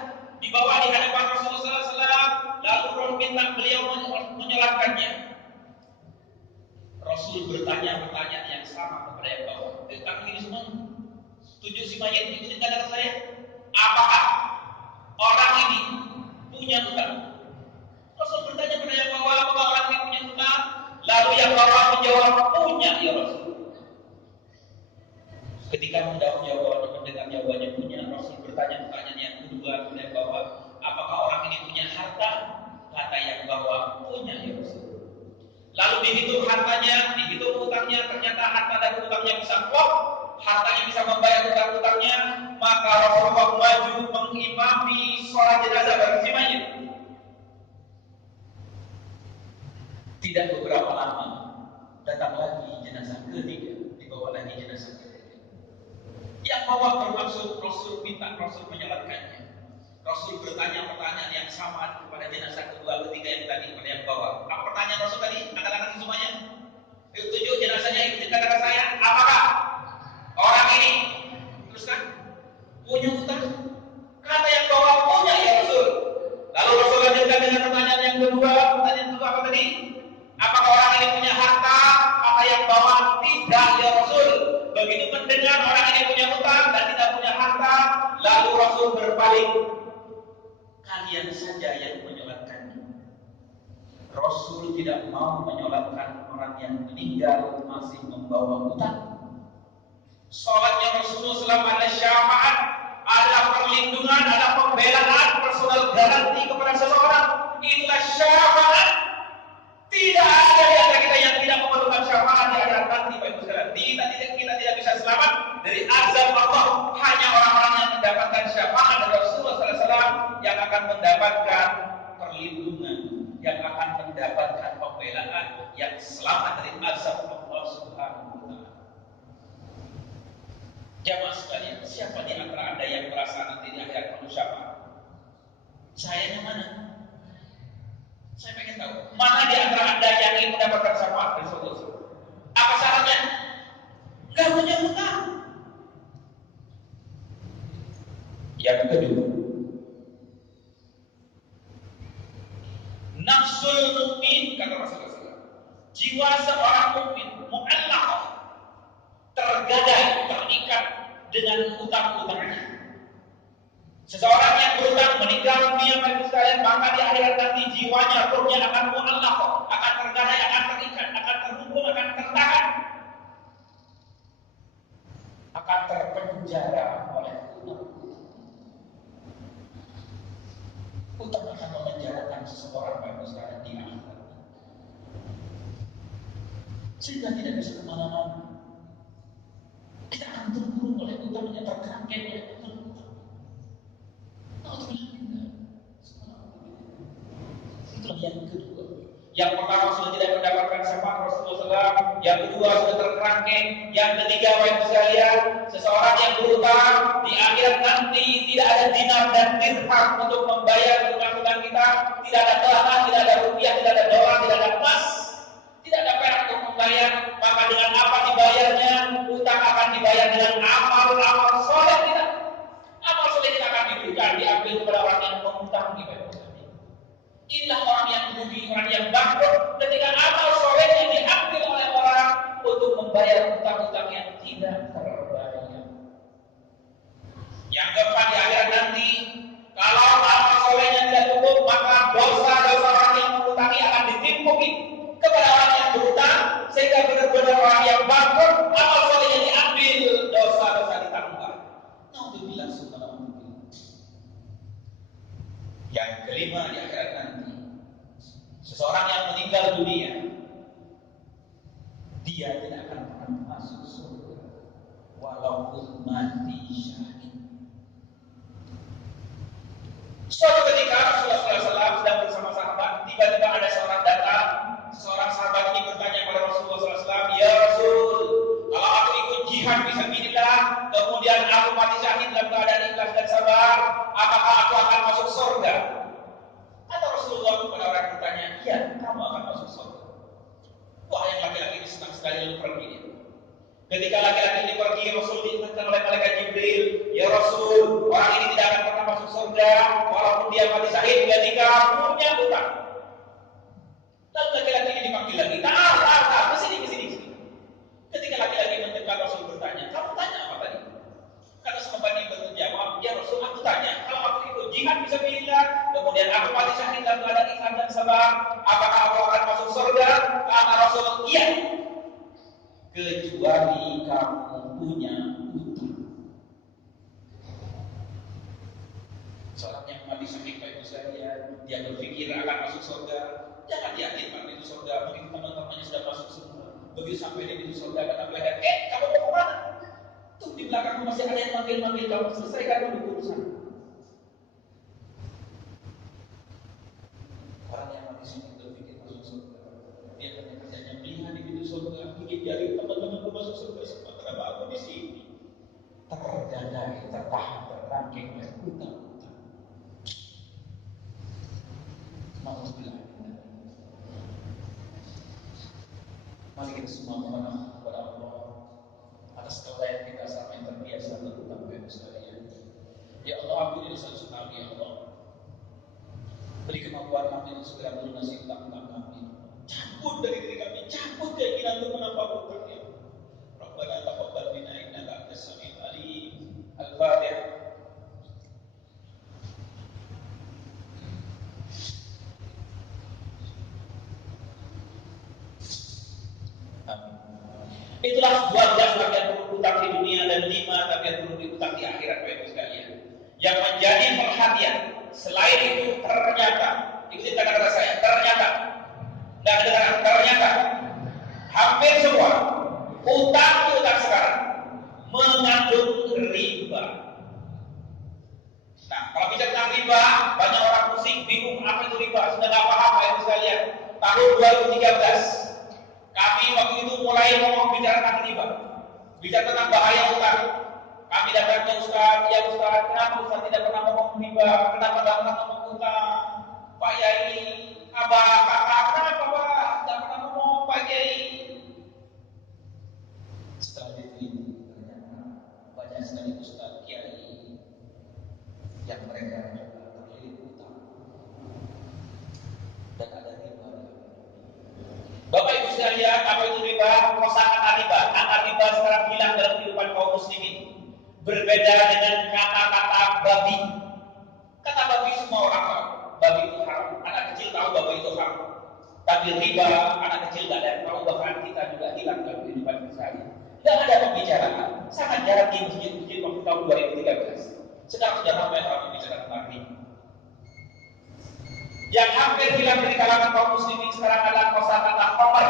dibawa di hadapan Rasulullah SAW. Lalu Rasul minta beliau menyolatkannya. Rasul bertanya pertanyaan yang sama kepada yang bawah. Kami ini semua tujuh si mayit, ikuti kata saya. Apakah orang ini punya utang? Rasul bertanya kepada yang bawah, apakah orang ini punya utang? Lalu yang bawah menjawab, punya ya Rasul. Ketika mendengar jawabannya punya, Rasul bertanya pertanyaan yang kedua kepada yang bawah, apakah orang ini punya harta? Kata yang bawah, punya ya Rasul. Lalu dihitung hartanya, dihitung utangnya, ternyata harta dan utangnya bisa klop, hartanya bisa membayar utang-utangnya, maka Rasulullah maju mengimami sholat jenazah bagi si mayit. Tidak beberapa lama, datang lagi jenazah ketiga, dibawa lagi jenazah ketiga. Yang bawa bermaksud Rasul minta Rasul menyolatkannya. Rasul bertanya pertanyaan yang sama kepada jenazah kedua, ketiga yang tadi pada yang bawah. Apa pertanyaan Rasul tadi? Katakan semuanya. Tunjuk jenazahnya, ikuti kata saya. Apakah orang ini teruskan punya utang? Kata yang bawah, punya ya Rasul. Lalu Rasul lanjutkan dengan pertanyaan yang kedua. Pertanyaan kedua apa tadi? Apakah orang ini punya harta? Kata yang bawah, tidak ya Rasul. Begitu mendengar orang ini punya utang dan tidak punya harta, lalu Rasul berpaling. Kalian saja yang menyolatkannya. Rasul tidak mau menyolatkan orang yang meninggal masih membawa utang. Sholatnya Rasulullah SAW ada syafaat, ada perlindungan, ada pembelaan, personal garanti kepada seseorang. Itulah syafaat. Tidak ada di antara kita yang tidak memerlukan syafaat di akhirat nanti, Bapak Saudara. Kita tidak bisa selamat dari azab Allah. Hanya orang-orang yang mendapatkan syafaat dari Rasulullah SAW yang akan mendapatkan perlindungan, yang akan mendapatkan pembelaan, yang selamat dari azab Allah Subhanahu wa Ta'ala. Jamaah sekalian, siapa di antara Anda yang merasa nanti di akhirat perlu syafaat? Saya yang mana? Saya pengen tahu, mana di antara Anda yang ingin mendapatkan syafaat dari Rasulullah? Apa syaratnya? Gak punya utang. Yang kedua, nafsul mukmin, kata Rasulullah SAW. Jiwa seorang mukmin, mu'allaqah, tergadai, terikat dengan utang-utangnya. Seseorang yang berutang meninggal dunia bagi sekalian, maka di akhirat nanti jiwanya, rohnya akan mu'allaqah, akan tergadai, akan terikat, akan terhubung, akan tertahan, akan terpenjara oleh utang. Utang akan memenjarakan seseorang bagi sekalian di akhirat, sehingga tidak bisa kemana-mana. Kita akan terkurung oleh utangnya, terkerangkeng oleh utang. Itulah yang kedua. Yang pertama sudah tidak mendapatkan syafaat Rasulullah SAW. Yang kedua sudah terkerangkeng. Yang ketiga, Bapak sekalian, seseorang yang berutang di akhirat nanti tidak ada dinar dan dirham untuk membayar utang-utang kita. Tidak ada dolar, tidak ada rupiah, tidak ada dolar, tidak ada emas, tidak ada perak untuk membayar. Maka dengan apa dibayarnya? Utang akan dibayar dengan amal-amal soleh kita. Amal soleh kita akan diberikan, diambil kepada orang yang mengutang di bawah. Inilah orang yang rugi, orang yang bangkrut ketika amal solehnya diambil oleh orang untuk membayar utang-utang yang tidak terbayar. Yang keempat, di akhirat nanti, kalau amal solehnya tidak cukup, maka dosa-dosa orang yang mengutangi akan ditimpuki kepada orang yang berutang, sehingga benar-benar orang yang bangkrut, amal solehnya diambil, dosa-dosa ditambah. Naudzubillah subhanahu. Yang kelima, di akhirat nanti, seseorang yang meninggal dunia, dia tidak akan pernah masuk surga walaupun mati syahid. Suatu ketika Rasulullah SAW sedang bersama sahabat, tiba-tiba ada seorang datang. Seorang sahabat ini bertanya kepada Rasulullah SAW, "Ya Rasul, kalau aku ikut jihad fisabilillah, kemudian aku mati syahid dalam keadaan ikhlas dan sabar, apakah aku akan masuk surga?" Kata Rasulullah kepada orang yang bertanya, "Iya, kamu akan masuk surga." Wah, yang laki-laki ini senang sekali lalu pergi dia. Ketika laki-laki ini pergi, Rasul diingatkan oleh malaikat Jibril, "Ya Rasul, orang ini tidak akan pernah masuk surga walaupun dia mati syahid dan nikah punya utang." Lalu laki-laki ini dipanggil lagi, "Tak, kesini. Ketika laki-laki mendekat, Rasul bertanya, "Kamu tanya apa tadi?" Kata sahabat ini berjawab, "Ya Rasul, aku tanya, kalau aku ikut jihad fisabilillah, kemudian aku mati syahid dalam keadaan ikhlas dan sabar, apakah aku akan masuk surga?" Kata Rasul, "Iya, kecuali kamu punya utang." Seorang yang mati syahid Bapak Ibu sekalian, dia berpikir akan masuk surga, jangan yakin Pak itu surga, mungkin teman-temannya sudah masuk semua. Begitu sampai di pintu surga, kata mereka, "Kamu mau kemana? Tuh di belakangmu masih ada yang manggil-manggil kamu, selesaikan dulu urusan." Orang yang mati syahid berpikir masuk surga, dia kerjanya melihat di pintu surga, ingin jadi teman-temanku masuk surga semua, kenapa aku di sini? Tergadai, tertahan, terrangkeng oleh utang-utang. Mauzubillah. Mari kita semua mohon kepada Allah atas kelalaian kita selama yang terbiasa berutang Bapak Ibu sekalian. Ya Allah, ampuni dosa-dosa kami, ya Allah. Beri kemampuan kami untuk segera melunasi utang-utang kami. Cabut dari diri kami, cabut keinginan untuk menambah utang, ya Allah. Rabbana taqabbal minna innaka antas samiul alim. Al-Fatihah. Itulah 12 tabiat buruk utang di dunia dan 5 tabiat buruk utang di akhirat Bapak Ibu sekalian. Yang menjadi perhatian selain itu ternyata, ikuti kata-kata saya, ternyata hampir semua utang sekarang mengandung riba. Nah, kalau bicara tentang riba, banyak orang pusing, bingung apa itu riba, sudah nggak paham Bapak Ibu sekalian. Tahun 2013 kami waktu itu mulai ngomong bicara tentang riba, bicara tentang bahaya utang. Kami datang ke Ustaz, "Ya Ustaz, kenapa Ustaz tidak pernah ngomong riba? Kenapa tidak pernah ngomong utang? Pak Yai, Abah, Kakak, kenapa Pak tidak pernah ngomong Pak Yai?" Setelah diteliti, ternyata banyak sekali Ustaz Kiai yang mereka terlilit utang dan ada riba. Bapak Ibu sekalian, apa itu riba? Kosakata riba. Kata riba sekarang hilang dalam kehidupan kaum muslimin. Berbeda dengan kata-kata babi. Kata babi semua orang tahu. Babi itu haram. Anak kecil tahu babi itu haram. Tapi riba, anak kecil tidak ada yang tahu, bahkan kita juga hilang dalam kehidupan sehari. Tidak ada pembicaraan. Sangat jarang di masjid-masjid waktu tahun 2013. Sekarang sudah ramai orang berbicara tentang riba. Yang hampir hilang dari kalangan kaum muslimin sekarang adalah kosakata khamar.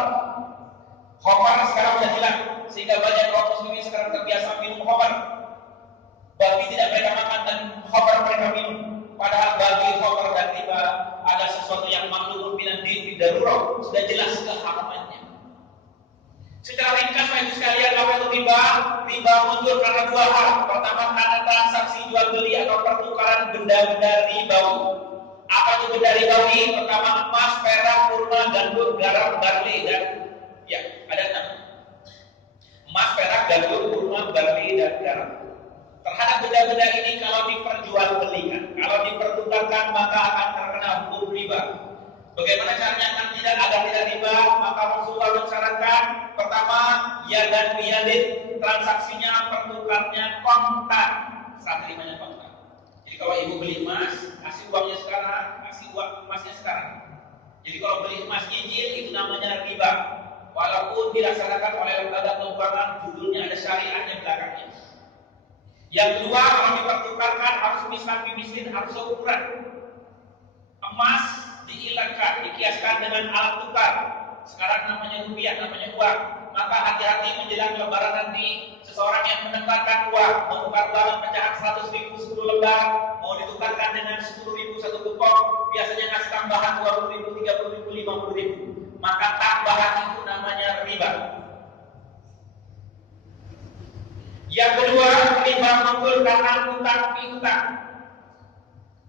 Khamar sekarang sudah hilang, sehingga banyak kaum muslimin sekarang terbiasa minum khamar. Babi tidak mereka makan dan khamar mereka minum. Padahal bagi khamar dan riba ada sesuatu yang makhluk minan din darurat, sudah jelas keharamannya. Secara ringkas Bapak Ibu sekalian, apa itu riba? Riba muncul karena dua hal. Pertama, karena transaksi jual beli atau pertukaran benda-benda ribawi. Apa itu benda ribawi? Pertama, emas, perak, kurma, gandum, garam, barley, dan ya, ada 6. Emas, perak, gandum, kurma, barley, dan garam. Terhadap benda-benda ini kalau diperjualbelikan, kalau dipertukarkan, maka akan terkena hukum riba. Bagaimana caranya agar tidak riba? Maka Rasulullah mensyaratkan, pertama, ya dan biyadin, transaksinya pertukarnya kontan, serah terimanya kontan. Jadi kalau ibu beli emas, kasih uangnya sekarang, kasih uang emasnya sekarang. Jadi kalau beli emas cicil itu namanya riba. Walaupun dilaksanakan oleh lembaga keuangan, judulnya ada syariahnya belakangnya. Yang kedua, kalau dipertukarkan harus miskin, harus seukuran. Emas diilatkan, dikiaskan dengan alat tukar. Sekarang namanya rupiah, namanya uang. Maka hati-hati menjelang lebaran nanti, seseorang yang menukarkan uang, menukar barang pecahan 100.000 10 lembar, mau ditukar tukarkan dengan 10.000 satu kupon, biasanya ngasih tambahan 20.000, 30.000, 50.000. Maka tambahan itu namanya riba. Yang kedua, riba muncul karena utang piutang.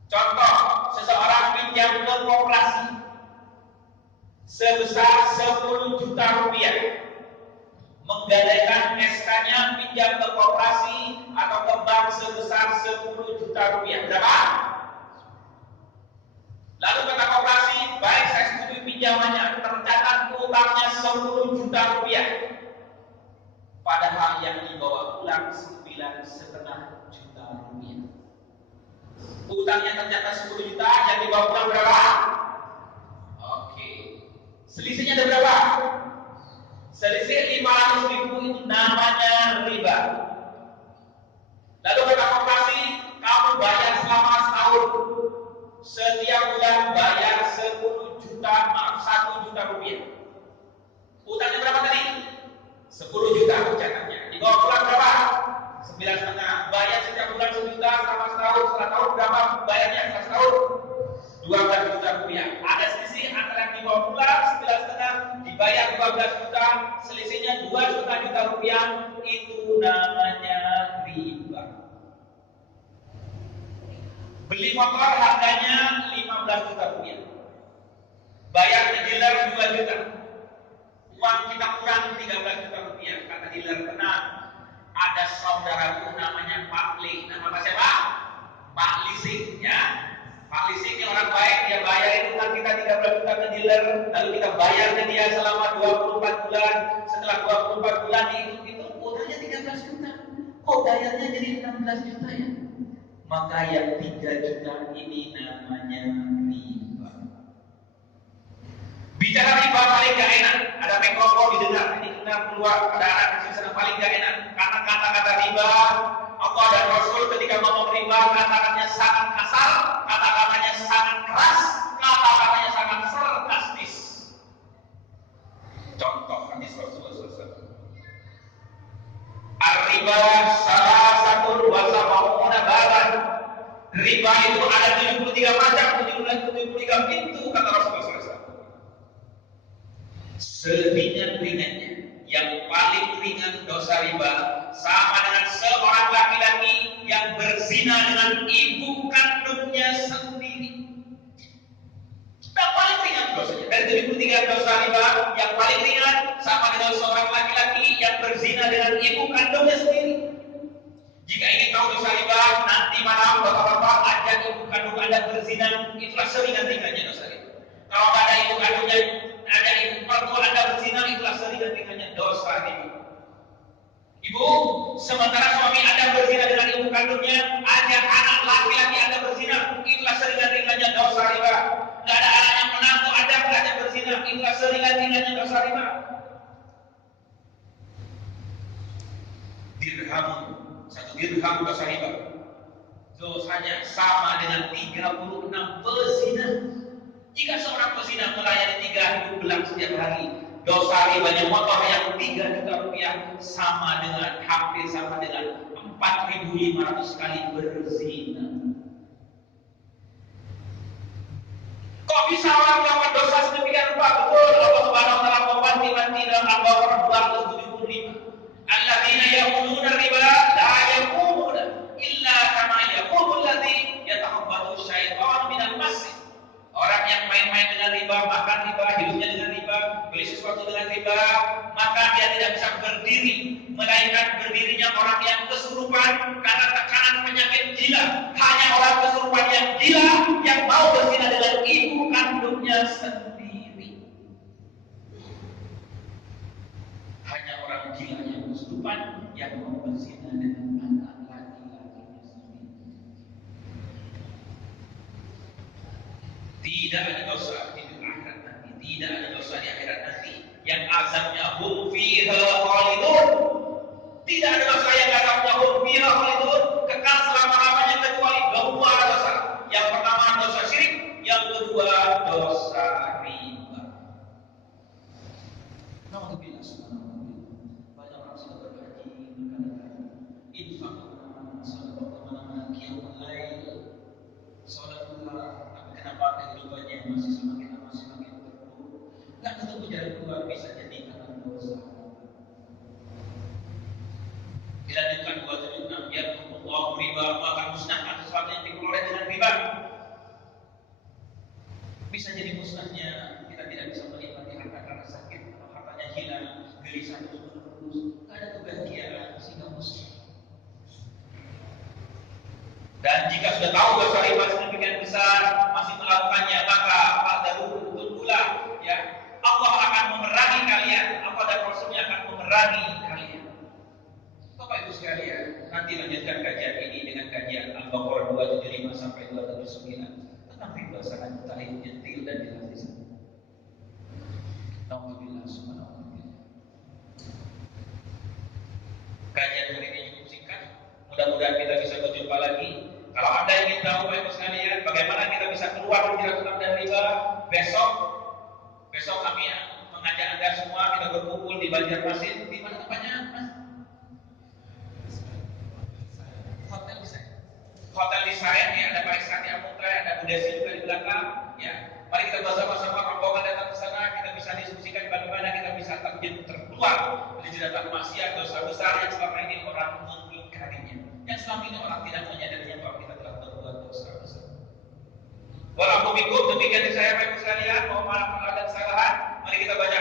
Contoh, seseorang pinjam ke koperasi sebesar 10 juta rupiah, menggadaikan SK-nya pinjam ke koperasi atau ke bank sebesar 10 juta rupiah. Berapa? Lalu kata koperasi, baik saya setujui pinjamannya, tercatat utangnya 10 juta rupiah. Padahal yang dibawa pulang 9,5 juta rupiah. Utangnya tercatat 10 juta, yang dibawa pulang berapa? Oke. Selisihnya ada berapa? Selisih 500.000 itu namanya riba. Lalu kata koperasi, kamu bayar selama setahun. Setiap bulan bayar 10 juta, maaf 1 juta rupiah. Utangnya berapa tadi? 10 juta catatnya. Dibawa pulang berapa? 9,5. Bayar setiap bulan 1 juta selama setahun. Setelah tahun berapa bayarnya setelah setahun? 12 juta rupiah. Ada selisih antara yang dibawa pulang 9,5 dibayar 12 juta, selisihnya 2,5 juta rupiah. Itu namanya riba. Beli motor harganya 15 juta rupiah, bayar ke dealer 2 juta, uang kita kurang 13 juta rupiah. Kata dealer, tenang, ada saudaraku namanya Pak Li. Nama Pak siapa? Pak Lising, ya. Pak Lising ini orang baik, dia bayarin utang kita 13 juta ke dealer, lalu kita bayar ke dia selama 24 bulan. Setelah 24 bulan itu utangnya 13 juta. Kok bayarnya jadi 16 juta ya? Maka yang 3 juta ini namanya riba. Bicara riba paling gak enak. Ada mikrofon didengar, ini kena keluar, ada anak kecil sana, paling gak enak. Karena kata-kata riba, Allah dan Rasul ketika ngomong riba, kata-katanya sangat kasar, kata-katanya sangat keras, kata-katanya sangat sarkastis. Contoh hadis Rasulullah SAW. Ar-riba salah satu bahasa maupuna baban. Riba itu ada 73 macam, 73 pintu, kata Rasulullah SAW. Seringan-ringannya, yang paling ringan dosa riba sama dengan seorang laki-laki yang berzina dengan ibu kandungnya sendiri. Yang paling ringan dosanya. Dari 73 dosa riba, yang paling ringan sama dengan seorang laki-laki yang berzina dengan ibu kandungnya sendiri. Jika ingin tahu dosa riba, nanti malam bapak-bapak ajak ibu kandung Anda berzina, itulah seringan-ringannya dosa riba. Kalau tidak ada ibu kandungnya, ada ibu mertua Anda berzina, itulah seringan-ringannya dosa riba. Ibu, sementara suami Anda berzina dengan ibu kandungnya, ajak anak laki-laki Anda berzina, itulah seringan-ringannya dosa riba. Tidak ada anak yang menantu Anda belajar berzina, itulah seringan-ringannya dosa riba. Satu dirham dosa riba, dosanya sama dengan 36 pezina. Jika seorang pezina melayani 3 hidup gelap setiap hari, dosa ribanya motor yang 3 juta rupiah sama dengan, hampir sama dengan 4.500 kali berzina. Kok bisa orang melakukan dosa sedemikian rupa? Betul, Allah Subhanahu wa taala mewanti-wanti dalam Al-Baqarah 275. Alladzina yaquluna riba la yaqumuna illa kama yaqulu alladzi yatakhabbathu syaitan minal mas. Orang yang main-main dengan riba, makan riba, hidupnya dengan riba, beli sesuatu dengan riba, maka dia tidak bisa berdiri, melainkan berdirinya orang yang kesurupan karena tekanan penyakit gila. Hanya orang kesurupan yang gila yang mau berzina dengan ibu kandungnya sendiri. Hanya orang gila yang kesurupan yang mau berzina dengan anak laki-lakinya sendiri. Tidak ada dosa di akhirat nanti, tidak ada dosa di akhirat nanti yang azabnya hum fiha khalidun. Tidak ada dosa yang azabnya hum fiha khalidun, kekal selama-lamanya kecuali 2 dosa. Yang pertama dosa syirik, yang kedua dosa riba. Alhamdulillah, banyak orang sudah berhaji berkali-kali. Infak kemana-mana, sedekah kemana-mana, qiyamul lail. kedua bisa jadi karena dosa. Dilanjutkan 276 ya Allah riba akan musnahkan sesuatu yang diperoleh dengan riba. Bisa jadi musnahnya kita tidak bisa menikmati harta karena sakit atau hartanya hilang, gelisah terus, tidak ada kebahagiaan sehingga musnah. Dan jika sudah tahu dosa riba sedemikian besar masih melakukannya, maka fa'dharuhu betul pula ya Allah akan memerangi kalian, Allah dan Rasulnya akan memerangi kalian. Bapak Ibu sekalian, nanti lanjutkan kajian ini dengan kajian Al-Baqarah 275 sampai 279 tentang riba sangat tarik, nyentil dan dilatih. Alhamdulillah subhanahu. Kajian hari ini cukup singkat. Mudah-mudahan kita bisa berjumpa lagi. Kalau Anda ingin tahu Bapak Ibu sekalian, bagaimana kita bisa keluar dari jeratan dan riba, besok kami mengajak Anda semua kita berkumpul di Banjarmasin. Di mana tempatnya, Mas? Hotel di Sayan ya, ada Pak Iskati Aputra, ada Bu Desi juga di belakang. Ya, mari kita bersama-sama rombongan datang ke sana. Kita bisa diskusikan bagaimana kita bisa terkeluar dari jeratan maksiat dosa besar yang selama ini orang mengingkarinya, yang selama ini orang tidak menyadarinya bahwa kita telah berbuat dosa besar. Walaupun demikian dari saya Bapak Ibu sekalian, mohon maaf kalau ada kesalahan. Mari kita baca